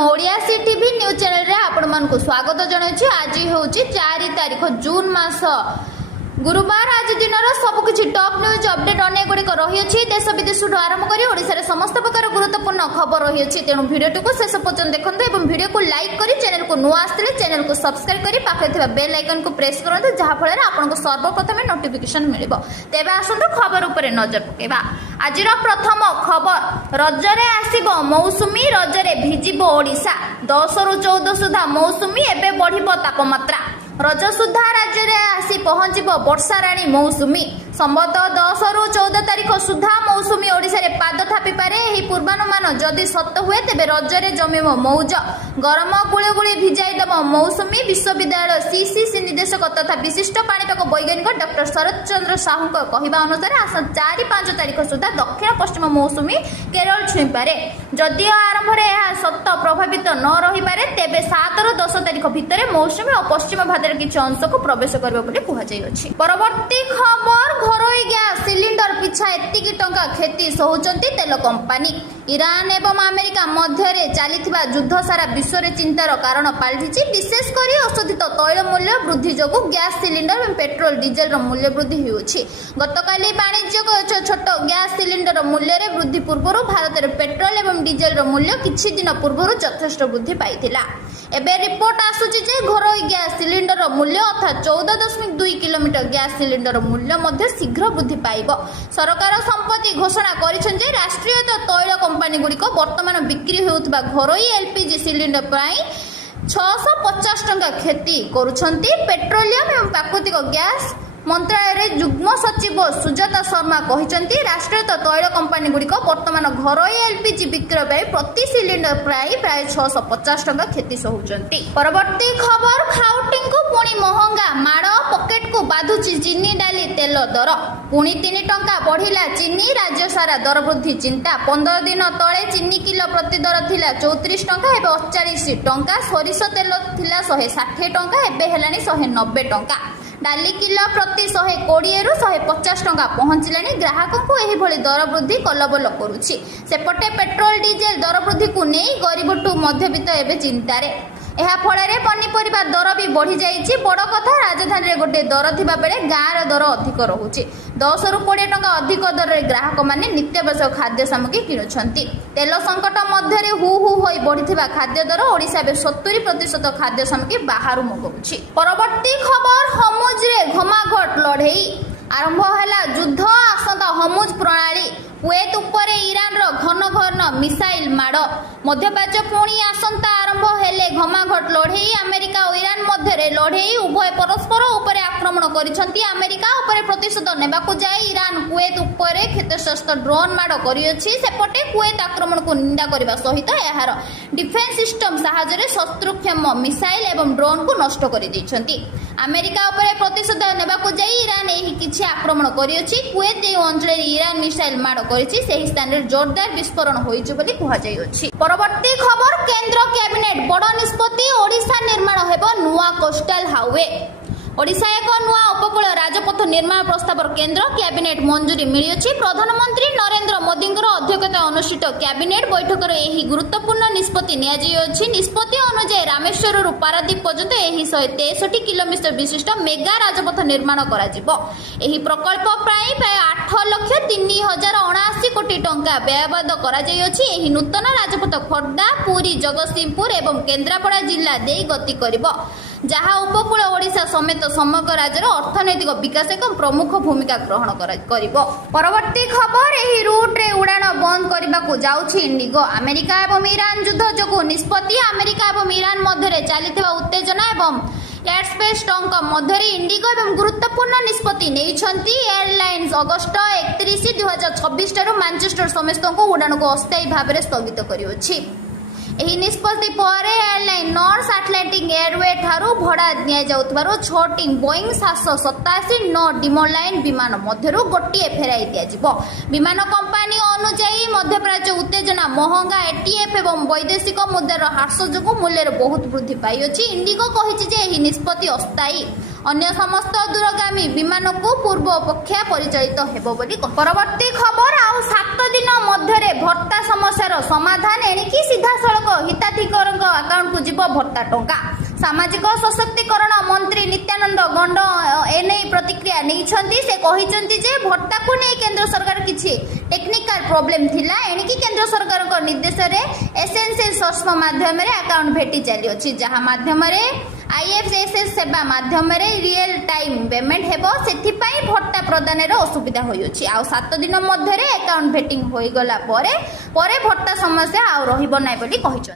Odia TV news channel रे आपण मानकु स्वागत जणाउछि। आज होछि 4 तारिख जून मास गुरुवार। आज दिन सबकि टॉप न्यूज अपडेट अनेक गुड़िक रही देश विदेश आरंभ कर ओडिशा समस्त प्रकार गुरुत्वपूर्ण खबर रही तेणु भिडियो को शेष पर्यटन देखते और भिडियो को लाइक कर चैनल को नुआ आसते चैनल को सब्सक्राइब कर पाखे बेल आइकन को प्रेस करते जहाँफल आपको सर्वप्रथम नोटिफिकेशन मिल। तेज आसतु खबर उपर नजर पकेबा। आज प्रथम खबर रजरे आसिब मौसुमी रजरे भिजिब ओडिशा 10 रु 14 सुधा मौसुमी एवं बढ़ तापमात्रा। रज सुधा राज्य में आसी पहुंचब वर्षा राणी मौसुमी। संबत 10 रु 14 तारिख सुधा मौसुमी ओडिशा रे पाद थापी पारे। एही पूर्वानुमान जदि सत्य हुए तेबे रजरे जमिब मौज। गरम गुळगुळी भिजाई देब मौसुमी। विश्वविद्यालय सीसीसी निर्देशक तथा विशिष्ट पाणीपाग वैज्ञानिक डॉक्टर शरद चंद्र साहू कहवा अनुसार आसा 4-5 तारिख सुधा दक्षिण पश्चिम मौसुमी केरल छुई पारे। जदिओ आरंभ में सत्य प्रभावित न रही पारे तेबे 7 रु 10 तारिख भितर मौसुमी और पश्चिम भारत किसी अंश को प्रवेश करने कहुछि। परवर्ती खबर घरोई गैस सिलिंडर पिछा एतिकी टंका क्षति सहउचंती तेल कंपनी। ईरान एवं अमेरिका मध्य चलता युद्ध सारा विश्व में चिंतार कारण पलटि। विशेषकर अशोधित तैल मूल्य वृद्धि जो गैस सिलिंडर और पेट्रोल डीजेल मूल्य वृद्धि होछि। गतकाली वाणिज्यिक छोट गैस सिलिंडर मूल्य रे वृद्धि पूर्व भारत में पेट्रोल एवं डीजेल मूल्य किछि दिन पूर्व यथेष्ट वृद्धि पाइथिला। एबे रिपोर्ट आसुछि जे घरोई गैस सिलिंडर मूल्य अर्थात 14.2 किलोमीटर गैस सिलिंडर मूल्य मध्य शीघ्र वृद्धि पाइब। सरकार संपत्ति घोषणा करिसें जे राष्ट्रीय तैल कंपनी गुड़िक वर्तमान बिक्री होउथबा घरोई एलपीजी सिलिंडर प्राय 650 टंका क्षति करुछंती। पेट्रोलियम एवं प्राकृतिक गैस मंत्रालय युग्म सचिव सुजाता शर्मा कहते राष्ट्रीय तैल कंपनी गुड़िक वर्तमान घरोई एलपीजी विक्रय व्यय प्रति सिलिंडर प्राय 650 टंका क्षति सहउचंती। परवर्ती खबर खाउटी को पुणी महंगा माड़ पकेट को बाधुची चीनी डाली तेल दर। पुणी 3 टंका बढ़िला चीनी। राज्य सारा दर वृद्धि चिंता। 15 दिन तले चीनी किलो प्रति दर थिला 34 टंका एवं 48 टंका। सोरिष तेल थिला 160 टंका एवं हेलानी 190 टंका। डाली किलो प्रति 120 रु 150 टंका पहुंचलानी। ग्राहकों को यही भली दर वृद्धि कलबल करुछि। सेपटे पेट्रोल डीजेल दर वृद्धि को नहीं गरीबठू मध्यवित्त एवं चिंतार। यह फल पनीपरिया दर भी बढ़ी जाइए। बड़ कथा राजधानी में गोटे दर थिबा बेले गाँव दर अधिक रोचे। 10 रु 20 टंका अधिक दर में ग्राहक माने नित्यावश्यक खाद्य सामग्री किणुछंती। तेल संकट मध्य हु होई बढ़िथिबा खाद्य दर ओडिशा में 70% खाद्य सामग्री बाहर मगाउछि। परवर्ती खबर हमुज रे घमाघट लड़ेई आरंभ है युद्ध। आसंता हमुज प्रणाली कुवेत उपरे ईरान रो घन घन मिसाइल माड़। मध्यप्राच्य पुणी आसंता आरंभ हेले घमाघट लड़ेई। अमेरिका और ईरान मध्य लड़ेई उभय परस्पर उपरे आक्रमण करिसंती। अमेरिका उपरे प्रतिशोध नेबाकु जाय ईरान कुवेत उपरे क्षेत्रस्थ ड्रोन माड़ करियछि। सेपटे कुवेत आक्रमण को निंदा करबा सहित एहार डिफेंस सिस्टम साहाय्य शत्रुक्षम मिसाइल एवं ड्रोन को नष्ट कर दैछंती। अमेरिका उपरे प्रतिशोध नेबाकु जाय ईरान एही किछि आक्रमण करियछि। कुवेत ए अंचल ईरान मिसाइल माड़ करिछि। सेही स्थान रे जोरदार विस्फोरण होइछि बोली कुहा जायछि। परवर्ती खबर केंद्र कैबिनेट बड़ निष्पत्ति। ओडिशा निर्माण हेबो नुआ कोस्टल हाईवे। ओडिशा एक नुआ उपकूल राजपथ निर्माण प्रस्ताव केंद्र कैबिनेट मंजूरी मिली। प्रधानमंत्री नरेंद्र मोदी अध्यक्षता अनुष्ठित कैबिनेट बैठक में यह गुरुत्वपूर्ण निष्पत्ति निष्पत्ति अनुसार रामेश्वर रु पारादीप पर्यंत 163 किलोमीटर विशिष्ट मेगा राजपथ निर्माण करा जिवो। एही प्रकल्प प्राय 8,03,079 कोटी टंका व्ययबद्ध करा जायछि। एही नूतन राजपथ खोर्धा पुरी जगतसिंहपुर एवं केन्द्रापड़ा जिला दे गति करिवो, जहाँ उपकूल ओडिशा समेत समग्र राज्यर अर्थनैतिक विकास एक प्रमुख भूमिका ग्रहण करिवो। परवर्ती खबर एही रूट रे उड़ान बंद करबाकू जाउछि इंडिगो। अमेरिका एवं ईरान युद्ध जोगु निष्पत्ति। अमेरिका एवं ईरान मध्य चलता उत्तेजना एवं एयरस्पेस टंक मध्य इंडिगो एवं गुरुत्वपूर्ण निष्पत्ति नेइछंती। एयरलाइंस अगस्ट 31, 2026 ठारू मैनचेस्टर समस्त उड़ान को अस्थायी भाव में स्थगित करियोछि। एही निष्पत्ति पर एयरलाइन नॉर्थ अटलांटिक एयरवे ठारू भड़ा दिया जाउथबारो 6टी बोइंग 787 9 डिमोलाइन विमान मध्यरु गोटिए फेराई दिया जिवो। विमान कंपनी अनुसार मध्यप्राच्य उत्तेजना महंगा एटीएफ एवं वैदेशिक मुद्रार ह्रास जोगु मूल्य बहुत वृद्धि पाइछि। इंडिगो कहिछि जे एही निष्पत्ति अस्थायी। अन्य समस्त दूरगामी विमान को पूर्व अपेक्षा परिचालित हेबो बोली। परवर्ती खबर आउ 7 दिन मध्य भत्ता समस्यार समाधान एणिकी सीधा सड़क हिताधिकारी अकाउंट को जीव भत्ता टंका। सामाजिक सशक्तिकरण मंत्री नित्यानंद गंड एने प्रतिक्रिया नहीं से कहते जे भत्ता को नहीं केंद्र सरकार किसी टेक्निकल प्रॉब्लम थिला एणिकी केंद्र सरकार निर्देश रे एसेंशियल सोर्स माध्यम रे अकाउंट भेटी चली अछि जहां माध्यम रे आईएफएसएस सेवा माध्यम रे रियल टाइम पेमेंट हेबो सेथि पई भत्ता प्रदान रे असुविधा होई अछि आ 7 दिन मध्य रे अकाउंट भेटिंग होई गला परे भत्ता समस्या आ रहिबो नै बोली कहिछ।